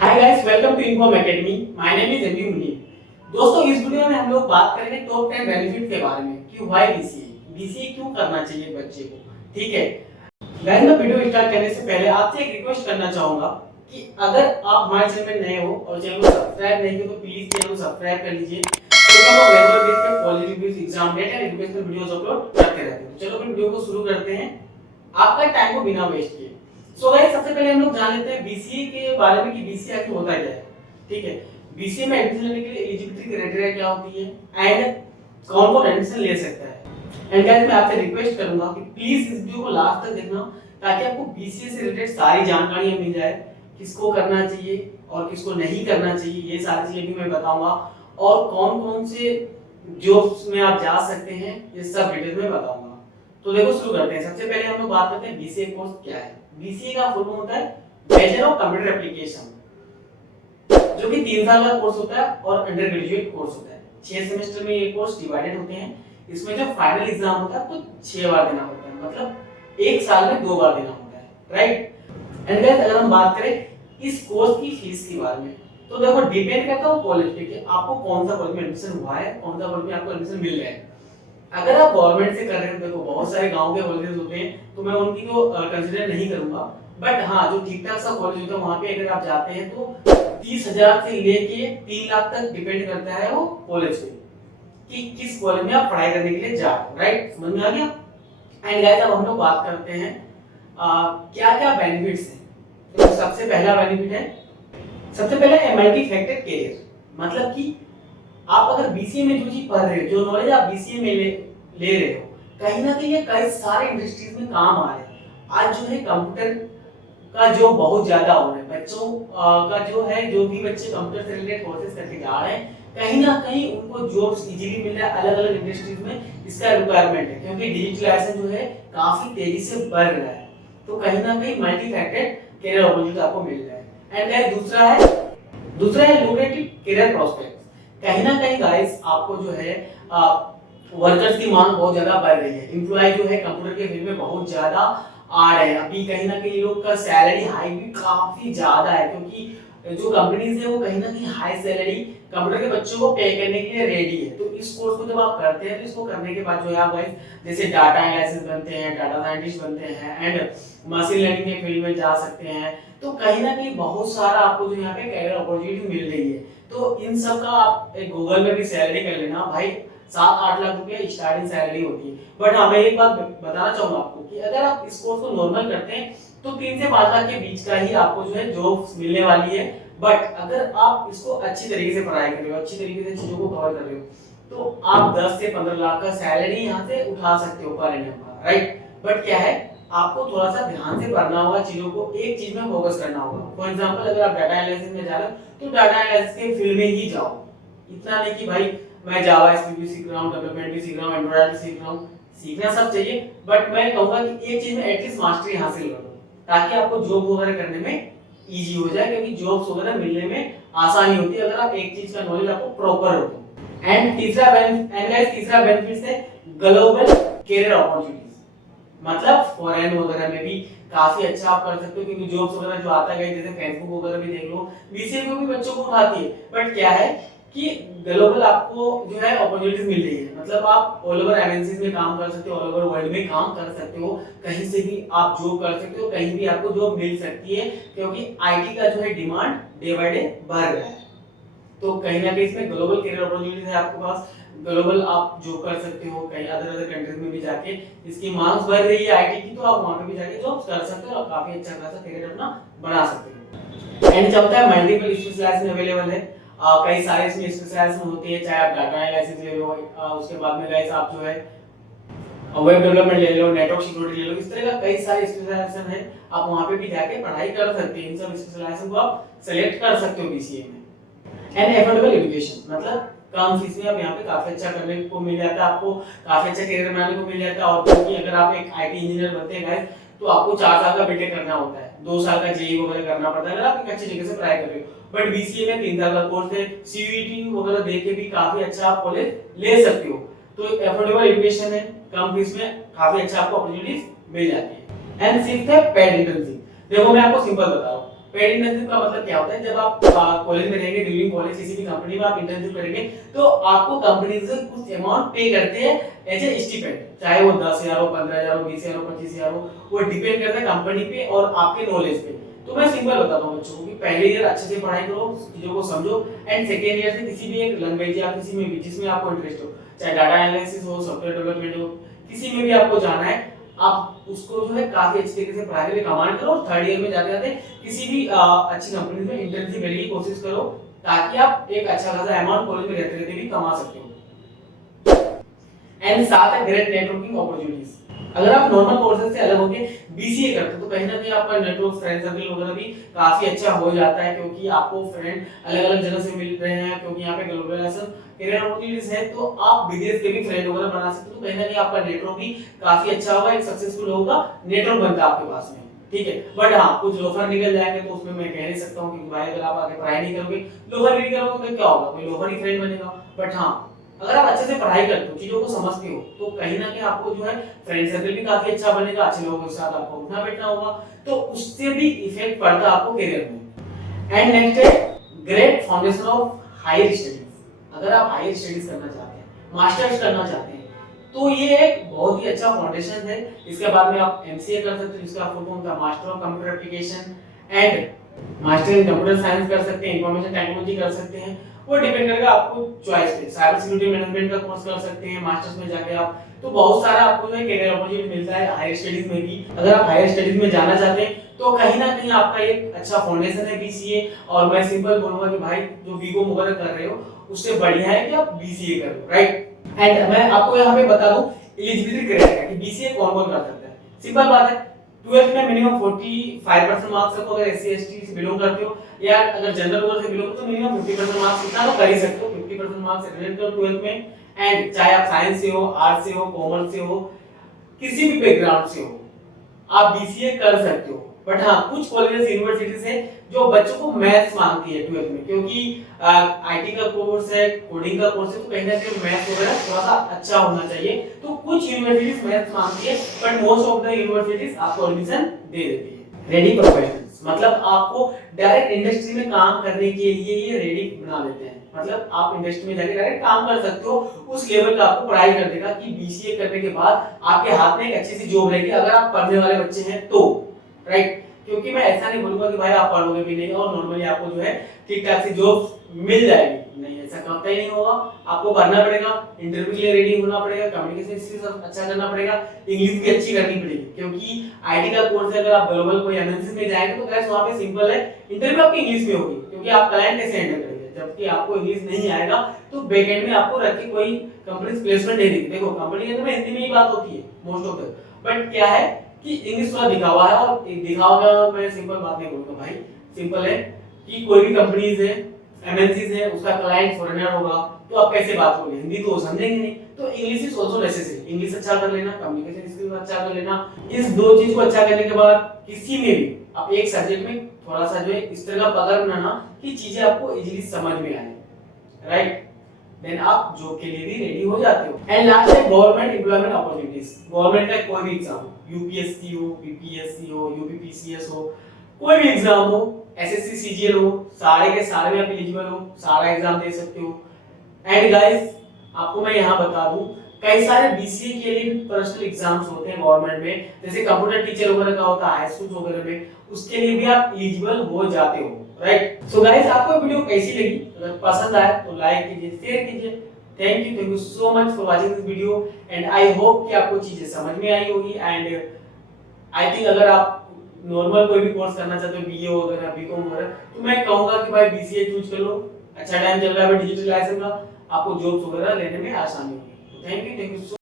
Hi guys, welcome to inform academy. My name is A B Munir. दोस्तों, इस video में हम लोग बात करेंगे टॉप 10 बेनिफिट के बारे में कि व्हाई बीसीए क्यों करना चाहिए बच्चे को। ठीक है गाइस, मैं वीडियो स्टार्ट करने से पहले आपसे एक रिक्वेस्ट करना चाहूंगा कि अगर आप हमारे चैनल में नए हो और चैनल को सब्सक्राइब नहीं किया तो प्लीज चैनल को सब्सक्राइब कर लीजिए, क्योंकि हम लोग रेगुलर बेस पे positive news, exam date and educational videos upload करते रहते हैं। चलो फिर वीडियो को शुरू करते हैं आपका टाइम को बिना वेस्ट किए। सो गाइस, सबसे पहले हम लोग जान लेते हैं बीसीए के बारे में कि बीसीए आखिर होता क्या है। ठीक है, बीसीए में एडमिशन लेने के लिए एलिजिबिलिटी क्राइटेरिया क्या होती है एंड कौन कौन एडमिशन ले सकता है। एंड गाइस, मैं आपसे रिक्वेस्ट करूंगा कि प्लीज इस वीडियो को लास्ट तक देखना, ताकि आपको बीसीए से रिलेटेड सारी जानकारियां मिल जाए, किसको करना चाहिए और किसको नहीं करना चाहिए, ये सारी चीजें भी मैं बताऊंगा, और कौन कौन से जॉब्स में आप जा सकते हैं ये सब डिटेल में बताऊंगा। तो देखो, शुरू करते हैं। सबसे पहले हम लोग बात करते हैं बीसीए कोर्स क्या है। बीसीए का फुल फॉर्म होता है बैचलर ऑफ कंप्यूटर एप्लीकेशन, जो कि 3 साल का कोर्स होता है और अंडर ग्रेजुएट कोर्स होता है। 6 सेमेस्टर में ये कोर्स डिवाइडेड होते हैं। इसमें जो फाइनल एग्जाम होता है वो 6 बार देना होता है, मतलब 1 साल में 2 बार देना होता है, राइट। एंड गाइस, अगर हम बात करें इस कोर्स की फीस के बारे में, तो देखो डिपेंड करता है कॉलेज पे कि आपको कौन सा कॉलेज में एडमिशन हुआ है, कौन सा कॉलेज में आपको एडमिशन मिल रहा है। अगर आप गवर्नमेंट से कर रहे हो, देखो बहुत सारे गांव के कॉलेजेस होते हैं, तो मैं उनकी को कंसीडर नहीं करूंगा, बट हाँ, जो ठीक ठाक सा कॉलेज होता है वहां पे अगर आप जाते हैं तो 30,000 से लेके 3 लाख तक डिपेंड करता है वो कॉलेज पे कि किस कॉलेज में आप पढ़ाई करने के लिए जा रहे हो, राइट। समझ में आ गया। एंड गाइस, अब हम लोग बात करते हैं क्या क्या बेनिफिट्स हैं। तो सबसे पहला बेनिफिट है, सबसे पहले एमआईटी फैक्टर कैरियर, मतलब कि आप अगर बीसीए में जो चीज पढ़ रहे हो, जो नॉलेज आप बीसीए में ले रहे हो, कहीं ना कहीं ये कई सारे इंडस्ट्रीज में काम आ रहे हैं। आज जो है कंप्यूटर का जो बहुत ज्यादा हो रहा है, बच्चों का जो है, जो भी बच्चे कंप्यूटर से रिलेटेड कोर्सेज करके जा रहे हैं, कहीं ना कहीं उनको जॉब्स इजीली मिल रहा है अलग अलग इंडस्ट्रीज में। इसका रिक्वायरमेंट है क्योंकि डिजिटलाइजेशन जो है काफी तेजी से बढ़ रहा है, तो कहीं ना कहीं मल्टी फैक्टेड कैरियर अपॉर्चुनिटी आपको मिल रहा है। एंड गाइस, दूसरा है लुक्रेटिव कैरियर प्रोस्पेक्ट। कहीं ना कहीं गाइस, आपको जो है वर्कर्स की मांग बहुत ज्यादा बढ़ रही है। एम्प्लॉय जो है कंप्यूटर के फील्ड में बहुत ज्यादा आ रहे हैं। अभी कहीं ना कहीं लोग का सैलरी हाई भी काफी ज्यादा है, क्योंकि जो कंपनीज है वो कहीं ना कहीं हाई सैलरी कंप्यूटर के बच्चों को पे करने के लिए रेडी है। तो इस कोर्स को जब आप करते हैं तो इसको करने के बाद जो है आप गाइस जैसे डाटा एनालिसिस बनते हैं, डाटा साइंटिस्ट बनते हैं एंड मशीन लर्निंग के फील्ड में जा सकते हैं। तो कहीं ना कहीं बहुत सारा आपको जो यहाँ पे कैरियर अपॉर्चुनिटी मिल रही है। तो इन सब का आप एक गूगल में भी सैलरी कर लेना भाई, 7-8 लाख रुपए स्टार्टिंग सैलरी होती है। बट हाँ, मैं एक बात बताना चाहूंगा आपको कि अगर आप इस कोर्स को नॉर्मल करते हैं तो 3 से 5 लाख के बीच का ही आपको जो है जॉब्स मिलने वाली है। बट अगर आप इसको अच्छी तरीके से पढ़ाई कर रहे हो, अच्छी तरीके से चीजों को कवर कर रहे हो, तो आप 10 से 15 लाख का सैलरी यहाँ से उठा सकते हो पर एनम का, राइट। बट क्या है, आपको थोड़ा सा ध्यान से पढ़ना होगा, चीजों को एक चीज में फोकस करना होगा। फॉर एग्जांपल, अगर आप डाटा एनालिसिस में जा रहे हो तो डाटा एनालिसिस के फील्ड में ही जाओ। इतना नहीं कि भाई मैं जावा स्क्रिप्ट भी सीख रहा हूं, डेवलपमेंट भी सीख रहा हूं, एंड्रॉइड भी सीख रहा हूं। सीखना सब चाहिए, बट मैं कहूंगा कि एक चीज में एटलीस्ट मास्टरी हासिल कर लो, ताकि आपको जॉब वगैरह करने में इजी हो जाए, क्योंकि जॉब्स वगैरह मिलने में आसानी होती है अगर आप एक चीज का नॉलेज आपको प्रॉपर हो तो। एंड तीसरा बेनिफिट है ग्लोबल कैरियर अपॉर्चुनिटीज, मतलब फॉरेन वगैरह में भी काफी अच्छा आप कर सकते हो, क्योंकि जॉब्स वगैरह जो आता है जैसे फेसबुक वगैरह भी देख लो, बीसीए में भी बच्चों को उठाती है। बट क्या है कि ग्लोबल आपको जो है अपॉर्चुनिटीज मिल रही है, मतलब आप ऑल ओवर एमएनसीज में काम कर सकते हो, ऑल ओवर वर्ल्ड में काम कर सकते हो, कहीं से भी आप जॉब कर सकते हो, कहीं भी आपको जॉब मिल सकती है, क्योंकि आईटी का जो है डिमांड डे बाय डे बढ़ रहा है। तो कहीं ना कहीं इसमें ग्लोबल कैरियर अपॉर्चुनिटीज है आपके पास, ग्लोबल आप जॉब कर सकते हो, कहीं अदर कंट्रीज में भी जाके इसकी मांग बढ़ रही है आईटी की, तो आप वहां पे भी जाके जॉब कर सकते हो और काफी अच्छा खासा कैरियर अपना बना सकते हो। एंड चौथा है मल्टीपल स्पेशलाइजेशन अवेलेबल है। कई सारे इसमें स्पेशलाइजेशन होती है, चाहे आप डाटा एनालिसिस ले लो, उसके बाद में गाइस आप जो है वेब डेवलपमेंट ले लो, नेटवर्क सिक्योरिटी ले लो, इस तरह का कई सारे स्पेशलाइजेशन है। आप वहां पे भी जाके पढ़ाई कर सकते हैं, इन सब स्पेशलाइजेशन को आप सेलेक्ट कर सकते हो बीसीए में। एंड एफोर्डेबल एजुकेशन, मतलब कम फीस में आप यहाँ पे काफी अच्छा करने को मिल जाता है, आपको काफी अच्छा करियर बनाने को मिल जाता है। और क्योंकि अगर आप एक आईटी इंजीनियर बनते हैं गाइस, तो आपको 4 साल का बीटेक करना होता है, 2 साल का जेईई वगैरह करना पड़ता है अगर आप एक अच्छी जगह से पढ़ाई कर रहे हो। बट बीसीए में 3 साल का कोर्स है, सीयूईटी वगैरह दे के भी काफी अच्छा आप कॉलेज ले सकते हो। तो एफोर्डेबल एजुकेशन है, कम फीस में काफी अच्छा आपको अपॉर्चुनिटीज मिल जाती है। एंड सिक्स्थ है पेड इंटर्नशिप। देखो मैं आपको सिंपल बता रहा हूँ, पेड इंटर्नशिप का मतलब क्या होता है, जब आप कॉलेज में रहेंगे, ड्यूरिंग कॉलेज किसी भी कंपनी में आप इंटर्नशिप करेंगे तो आपको कंपनी से कुछ अमाउंट पे करते हैं एज ए स्टिपेंड, चाहे वो 10,000 हो, 15,000 हो, 20,000 हो, 25,000 हो, वो डिपेंड करता है कंपनी पे और आपके नॉलेज पे। तो मैं सिंपल बताता हूँ बच्चों को कि पहले ईयर अच्छे से पढ़ाई करो, चीजों को समझो, एंड सेकेंड ईयर से किसी भी एक लैंग्वेज या किसी में भी जिसमें आपको इंटरेस्ट हो, चाहे डाटा एनालिसिस हो, सॉफ्टवेयर डेवलपमेंट हो, किसी में भी आपको जाना है, आप उसको जो है काफी अच्छे तरीके से पढ़ाई करके कमांड करो और थर्ड ईयर में जाते जाते किसी भी अच्छी कंपनी में इंटर्नशिप लेने की कोशिश करो, ताकि आप एक अच्छा खासा अमाउंट कॉलेज में रहते रहते भी कमा सकते हो। एंड साथ है ग्रेट नेटवर्किंग अपॉर्चुनिटीज। अगर आप नॉर्मल कोर्सेज से अलग होकर बीसीए करते हो तो कहीं ना कहीं आपका नेटवर्क, फ्रेंड सर्कल वगैरह भी काफी अच्छा हो जाता है, क्योंकि आपको फ्रेंड अलग अलग जगह से मिल रहे हैं, क्योंकि यहाँ पे ग्लोबलाइजेशन करियर अपॉर्चुनिटीज है, तो आप विदेश के भी फ्रेंड वगैरह बना सकते हो। तो कहीं ना कहीं आपका नेटवर्क भी काफी अच्छा होगा, एक सक्सेसफुल होगा, नेटवर्क बनता है आपके पास में, ठीक है। बट हाँ, कुछ लोफर निकल जाएंगे तो उसमें मैं कह नहीं सकता हूँ कि भाई अगर आप आगे पढ़ाई नहीं करोगे, लोफर नहीं करोगे तो क्या होगा, कोई लोफर ही फ्रेंड बनेगा। बट हाँ, अगर आप अच्छे से पढ़ाई करते हो, चीजों को समझते हो, तो कहीं ना कहीं आपको जो है फ्रेंड सर्कल भी काफी अच्छा बनेगा, अच्छे लोगों के साथ आपको उठना बैठना होगा, तो उससे भी इफेक्ट पड़ता है आपको करियर में। एंड नेक्स्ट है great foundation of higher studies. अगर आप हायर स्टडीज करना चाहते हैं, मास्टर्स करना चाहते हैं, तो ये एक बहुत ही अच्छा फाउंडेशन है। इसके बाद में आप एमसीए कर सकते हो, जिसका फुल फॉर्म था master of computer application, and master in computer science कर सकते हैं, इंफॉर्मेशन टेक्नोलॉजी कर सकते हैं, वो डिपेंड करेगा आपको चॉइस पे। साइबर सिक्योरिटी मैनेजमेंट का कोर्स कर सकते हैं मास्टर्स में जाके आप, तो बहुत सारा आपको जो है करियर अपॉर्चुनिटी मिलता है हायर स्टडीज में भी। अगर आप हायर स्टडीज में जाना चाहते हैं तो कहीं ना कहीं आपका एक अच्छा फाउंडेशन है बीसीए, और मैं सिंपल बोलूंगा कि भाई जो बीकॉम वगैरह कर रहे हो उससे बढ़िया है कि आप बीसीए करो, राइट। एंड मैं आपको यहाँ पे बता दूं एलिजिबिलिटी क्राइटेरिया कि बीसीए कौन कौन कर सकता है। सिंपल बात है, 12th में मिनिमम 45% मार्क्स रखो अगर एससी एसटी से बिलोंग करते हो, या अगर जनरल वर्ग से बिलोंग करते हो तो मिनिमम 50% मार्क्स इतना तो कर ही सकते हो, 50% मार्क्स रिलेट करो 12th में। एंड चाहे आप साइंस से हो, आर्ट्स से हो, कॉमर्स से हो, किसी भी बैकग्राउंड से हो, आप बीसीए कर सकते हो। बट हाँ, कुछ कॉलेजेस यूनिवर्सिटीज हैं जो बच्चों को मैथ्स मांगती है 12th में, क्योंकि आईटी का कोर्स है, कोडिंग का कोर्स है, तो कहीं ना कहीं मैथ्स वगैरह थोड़ा सा अच्छा होना चाहिए। तो कुछ यूनिवर्सिटीज मैथ्स मांगती है, but most of the universities आपको एडमिशन दे देती है। रेडी प्रोफेशनल्स मतलब आपको डायरेक्ट इंडस्ट्री में काम करने के लिए ये रेडी बना देते हैं, मतलब आप इंडस्ट्री में जाके डायरेक्ट काम कर सकते हो, उस लेवल का आपको पढ़ाई कर देगा कि बीसीए करने के बाद आपके हाथ में एक अच्छी सी जॉब रहेगी, अगर आप पढ़ने वाले बच्चे हैं तो, राइट। क्योंकि मैं ऐसा नहीं बोलूंगा कि भाई आप पढ़ोगे भी नहीं और नॉर्मली आपको जो है ठीक ठाक सी जॉब मिल जाएगी, नहीं, ऐसा कभी नहीं होगा। आपको पढ़ना पड़ेगा, इंटरव्यू के लिए रेडी होना पड़ेगा, कम्युनिकेशन स्किल्स अच्छा करना पड़ेगा, इंग्लिश भी अच्छी करनी पड़ेगी, क्योंकि आईटी का कोर्स है, अगर आप ग्लोबल कोई एमएनसी में जाएंगे तो गाइस वहां पे सिंपल है, इंटरव्यू आपकी इंग्लिश में होगी, क्योंकि आप क्लाइंट कैसे हैंडल करेंगे, जबकि आपको इंग्लिश नहीं आएगा तो बैकएंड में आपको रख के कोई कंपनी प्लेसमेंट नहीं देगी। देखो कंपनी के अंदर में हिंदी में ही बात होती है मोस्ट ऑफ द, बट क्या है कि इंग्लिश थोड़ा दिखावा है, और दिखावा का मैं सिंपल बात नहीं बोलूंगा भाई, सिंपल है कि कोई भी कंपनीज है, एमएनसीज है, उसका क्लाइंट फॉरेनर होगा, तो आप कैसे बात करोगे, हिंदी तो समझेंगे नहीं, तो English is also necessary. English अच्छा कर लेना, कम्युनिकेशन स्किल्स अच्छा कर लेना, इस दो चीज को अच्छा करने के बाद किसी में भी आप एक सब्जेक्ट में थोड़ा सा जो है इस तरह का पकड़ बनाना कि चीजें आपको इजीली समझ में आए, राइट, देन आप जॉब के लिए भी रेडी हो जाते हो। एंड लास्ट है गवर्नमेंट एम्प्लॉयमेंट अपॉर्चुनिटीज। गवर्नमेंट का कोई भी एग्जाम हो, यूपीएससी हो, बीपीएससी हो, यूपीपीसीएस हो, कोई भी एग्जाम हो, एसएससी सीजीएल हो, सारे के सारे में आप एलिजिबल हो, सारा एग्जाम दे सकते हो। एंड गाइस आपको मैं यहाँ बता दूं कई सारे बीसीए के लिए पर्सनल एग्जाम्स होते हैं गवर्नमेंट में, जैसे कंप्यूटर टीचर वगैरह का होता है, हाई स्कूल वगैरह में, उसके लिए भी आप एलिजिबल हो जाते हो, राइट। सो गाइस आपको वीडियो कैसी लगी, अगर पसंद आए तो लाइक कीजिए, शेयर कीजिए। Thank you so much for watching this video, and I hope कि आपको चीजें समझ में आई होगी। एंड आई थिंक अगर आप नॉर्मल कोई भी कोर्स करना चाहते हो, बीए वगैरह, बीकॉम वगैरह, तो मैं कहूंगा कि भाई बीसीए चूज कर लो, अच्छा टाइम चल रहा है डिजिटलाइजेशन का, आपको जॉब्स वगैरह लेने में आसानी होगी। Thank you so